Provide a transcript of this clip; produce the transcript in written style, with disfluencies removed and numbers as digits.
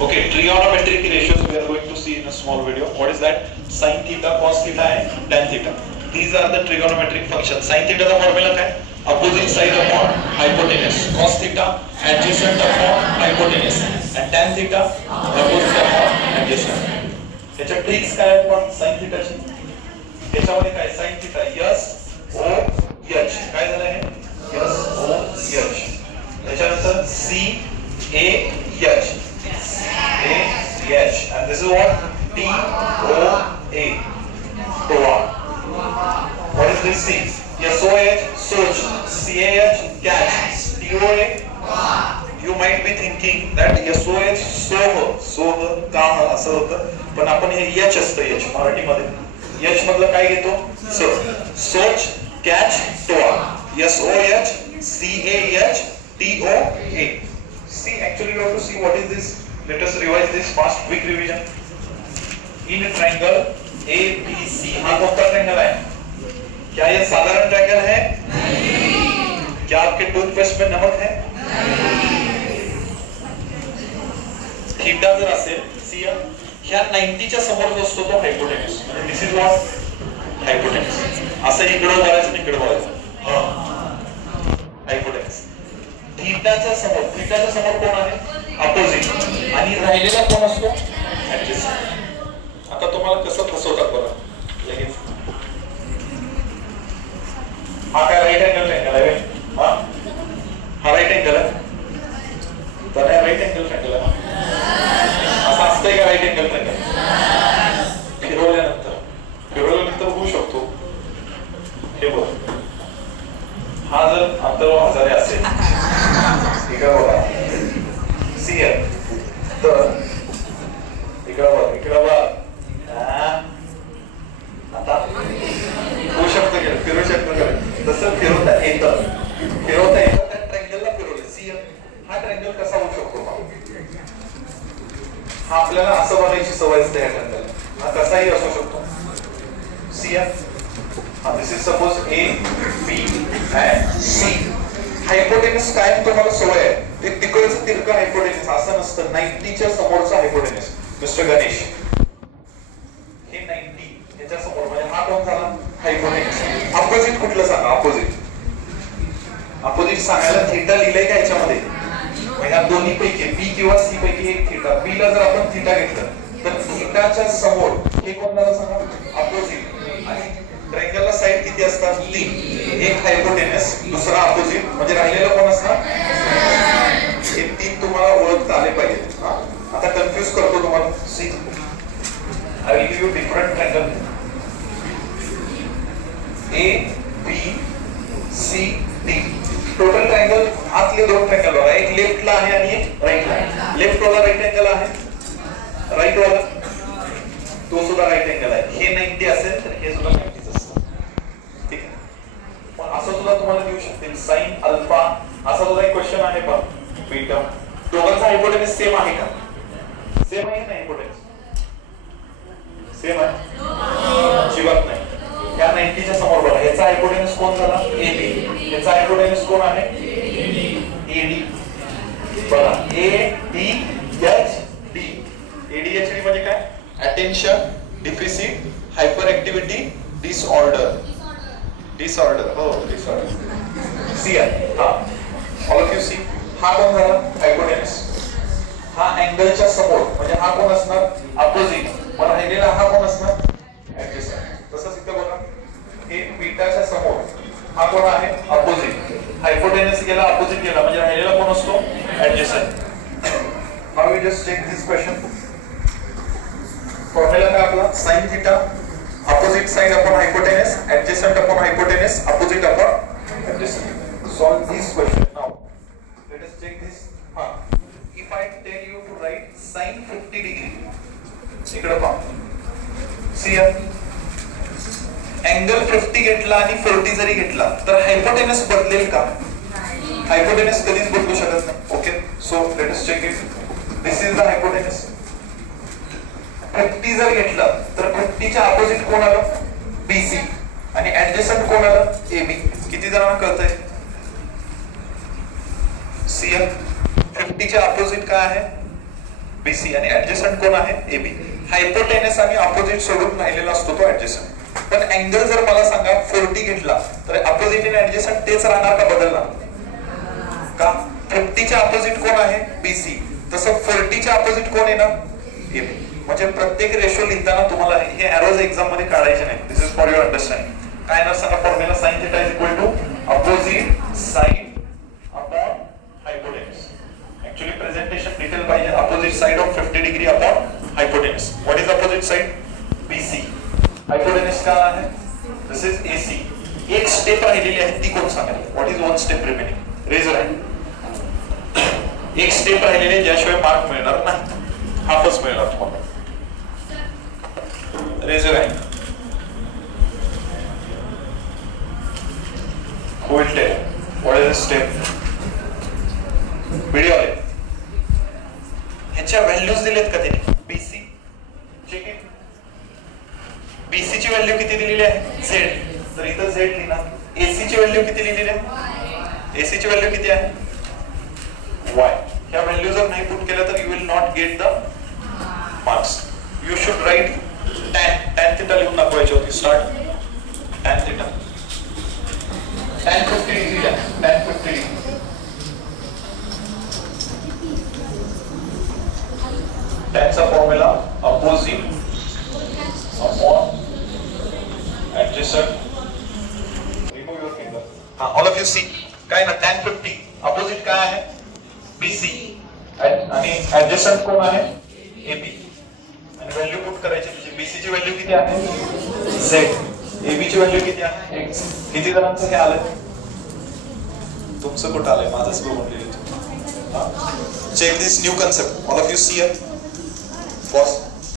Okay, trigonometric ratios we are going to see in a small video. What is that? Sin theta, cos theta and tan theta. These are the trigonometric functions. Sin theta का formula काय? Opposite side upon hypotenuse. Cos theta adjacent upon hypotenuse. And tan theta opposite upon adjacent. याच्या tricks काय आहेत पण sin theta ची? याच्यामध्ये काय sin theta S O H काय झालं आहे? S O H. त्याच्यानंतर C A H. A-H, and this is what? T-O-A. Toa. What is this C? S-O-H, Soch. C-A-H, catch. T-O-A. You might be thinking that S-O-H, Soh, Kah असं होतं, पण आपण हे H असतं H मराठीमध्ये. H मधलं काय घेतो? Soch, catch, Toa. S-O-H, C-A-H, T-O-A. See, actually you have to see what is this. Let us revise this fast, quick revision. In a triangle ABC, हाँ कौन सा ट्रायंगल है? क्या ये साधारण ट्रायंगल है? नहीं। क्या आपके टूथपेस्ट में नमक है? नहीं। थीटा जर असेल, सी ह्या 90 च्या समोर जो असतो तो हायपोटेन्यूस. म्हणजे दिस इज व्हॉट? हायपोटेन्यूस. असं इकडे वळायचं आणि इकडे वळायचं. हायपोटेन्यूस. थीटाच्या समोर कोण आहे? अपोजिट. आणि राहिलेला कोण असतो? ऍडजस्टंट. आता तुम्हाला कसं फसवतात बघा लगेच. हा काय राईट अँगल ट्रायंगल आहे? हा राईट अँगल आहे. तर राईट अँगल ट्रायंगल आहे. असं असतंय का राईट अँगल ट्रायंगल? फिरवल्यानंतर होऊ शकतो. हे बघ, हा जर अंतर्वाहाजारे असेल इकडे बघा सी आहे तर इकडे बघ आता होऊ शकतं की फिरू शकतो का? तसं फिरवता येतं त्या ट्रायंगलला फिरवलं. सी हा ट्रायंगल कसा होऊ शकतो? हा आपल्याला असं बघायची सवय असते. या ट्रायंगल हा कसाही असू शकतो. See this is suppose A, B and C. Hypotenuse काय तुम्हाला सवय आहे? ते तिकडचं तिरकं हायपोटेन्यूस असं नसतं. 90 च्या समोरचा हायपोटेन्यूस. मिस्टर गणेश, हे 90 याच्या समोर म्हणजे हा कोण झाला? हायपोटेन्यूस. अपोजिट कुठलं सांगा? अपोजिट सांगायला थीटा लिहिलंय का याच्यामध्ये? ह्या दोन्ही पैकी B किंवा C पैकी एक थीटा. B ला जर आपण थीटा घेतलं तर थीटाच्या समोर हे कोण झालं सांगा? अपोजिट. आणि ट्रायंगलला साइड किती असतात? 3. एक हायपोटेन्यूस, दुसरा अपोजिट, म्हणजे राहिलेलं कोण असणार? हे 3 तुम्हाला ओळखता आले पाहिजे. आता कन्फ्यूज करतो तुम्हाला. See I will give you different triangle A B C D. Total triangle आतले 2 ट्रायंगल बघा. एक लेफ्टला आहे आणि एक राईटला आहे. लेफ्ट वाला राईट अँगल आहे, राईट वाला तो सुद्धा राईट अँगल आहे. हे 90 असेल तर हे सुद्धा 90 असतं. ठीक आहे. पण असं सुद्धा तुम्हाला देऊ शकतील साइन अल्फा. असा सुद्धा एक क्वेश्चन आहे पहा. बीटा दोघांचा हायपोटेन्यूस सेम आहे का? सेम आहे ना? हायपोटेन्यूस सेम आहे? अजिबात नाही. या 90 च्या समोर बघा याचा हायपोटेन्यूस कोण झाला? AB. याचा हायपोटेन्यूस कोण आहे? AD. बघा ADHD. ADHD म्हणजे काय? Attention Deficit Hyperactivity Disorder. हो disorder. See हा all of you see. हा कोण झाला? हायपोटेन्यूस. हा अँगलच्या समोर म्हणजे हा कोण असणार? अपोजिट. पण राहिलेला हा कोण असणार? ऍडजस्टंट. तसंच इथे बघा हे बीटाच्या समोर हा कोण आहे? अपोजिट. हायपोटेन्यूस गेला, अपोजिट गेला, म्हणजे राहिलेला कोण असतो? Adjacent. Now we just check this question. Formula काय आपला? sin theta opposite side upon hypotenuse, adjacent upon hypotenuse, opposite upon adjacent. Solve this question now. Let us check this. If I tell you to write sin 50 degree, इकडे पहा. See here. Angle 50 घेतला आणि 40 जरी घेतला तर हायपोटेन्यूस बदलेल का? हायपोटेन्यूस कधीच बदलू शकत नाही. Okay, so let us check it. This is the hypotenuse. 50 जर घेतलं तर 50 च्या अपोजिट कोण आलं? BC. आणि ऍडजस्टंट कोण आलं? AB. किती जणांना कळतंय? C 50 च्या अपोजिट काय आहे? BC आणि ऍडजसंट कोण आहे AB. हायपोटेनस आणि अपोजिट सोडून राहिलेला असतो तो ऍडजसंट. पण अँगल जर मला सांगा 40 घेतला तर अपोजिट आणि ऍडजसंट तेच राहणार का बदलणार का? 50च्या अपोजिट कोण आहे BC, तसं 40च्या अपोजिट कोण येणार AB. म्हणजे प्रत्येक रेशो लिहिताना तुम्हाला हे एरोज एक्झाम मध्ये काढायचे नाही. This is for your understanding. काय ना सांगा formula sin θ is equal to opposite sin upon hypotenuse. Actually presentation detail पाहिजे. Opposite side of 50 degree upon hypotenuse. What is opposite side BC. Hypotenuse काय आहे this is AC. एक step राहिलेली आहे ती कोण सांगेल. What is one step remaining. Raise your hand. एक स्टेप राहिलेली आहे ज्याशिवाय मार्क मिळणार नाही. हाफच मिळणार तुम्हाला. Raise your hand. Who will tell? What is this step? Video आहे. ह्याच्या व्हॅल्यूज दिलेत का त्याने BC. Check it. BC ची व्हॅल्यू किती दिलेली आहे Z. तर इथं Z लिहिणार. AC ची व्हॅल्यू किती लिहिलेली आहे. AC ची व्हॅल्यू किती आहे Y. ह्या व्हॅल्यू जर नाही पुट केलं तर you will not get the marks. You should write tan θ लिहून दाखवायची होती. Start tan θ. tan 50 डिग्री आहे. tan 50 degree. tan चा formula opposite upon adjacent. Remove your finger. All of you see. काय ना tan 50 अपोजिट काय आहे BC आणि adjacent कोण आहे AB. आणि व्हॅल्यू पुट करायची तुझी. BC ची व्हॅल्यू किती आहे Z. AB ची व्हॅल्यू किती आहे X. किती जणांचं हे आलंय. तुमचं कुठं आलंय. माझंच बघून लिहिलं. Check this new concept. All of you see it. Pause.